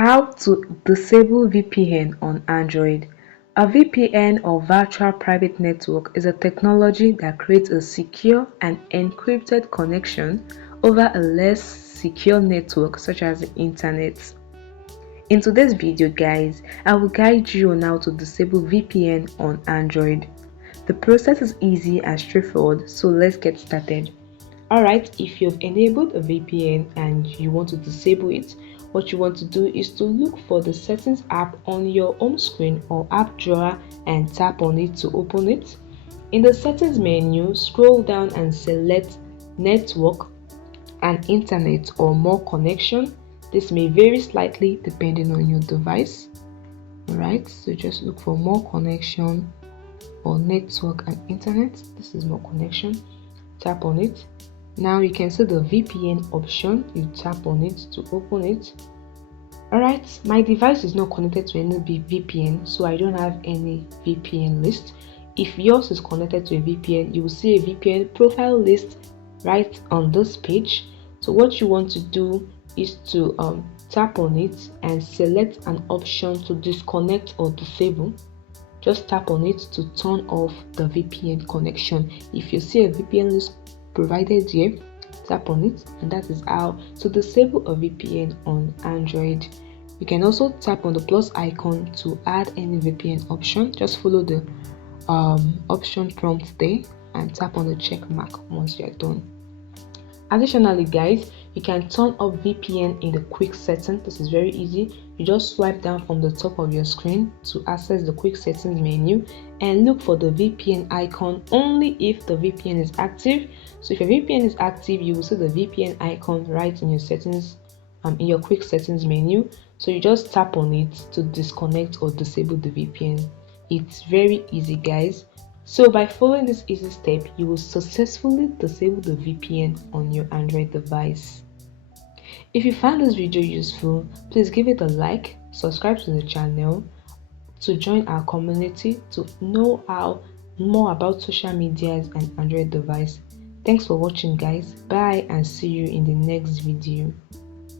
How to disable VPN on Android. A VPN or virtual private network is a technology that creates a secure and encrypted connection over a less secure network such as the internet. In today's video guys, I will guide you on how to disable VPN on Android. The process is easy and straightforward, so let's get started. Alright, if you've enabled a VPN and you want to disable it, what you want to do is to look for the settings app on your home screen or app drawer and tap on it to open it. In the settings menu, scroll down and select network and internet or more connection. This may vary slightly depending on your device. Alright, so just look for more connection or network and internet. This is more connection. Tap on it. Now you can see the VPN option. You tap on it to open it. Alright, my device is not connected to any VPN, so I don't have any VPN list. If yours is connected to a VPN, you will see a VPN profile list right on this page. So what you want to do is to tap on it and select an option to disconnect or disable. Just tap on it to turn off the VPN connection. If you see a VPN list provided here, tap on it, and that is how to disable a VPN on Android. You can also tap on the plus icon to add any VPN option. Just follow the option prompt there and tap on the check mark once you are done. Additionally guys, you can turn off VPN in the quick setting. This is very easy. You just swipe down from the top of your screen to access the quick settings menu and look for the VPN icon only if the VPN is active. So if your VPN is active, you will see the VPN icon right in your settings, in your quick settings menu. So you just tap on it to disconnect or disable the VPN. It's very easy guys. So by following this easy step, you will successfully disable the VPN on your Android device. If you found this video useful, please give it a like, subscribe to the channel to join our community to know more about social medias and Android device. Thanks for watching guys. Bye and see you in the next video.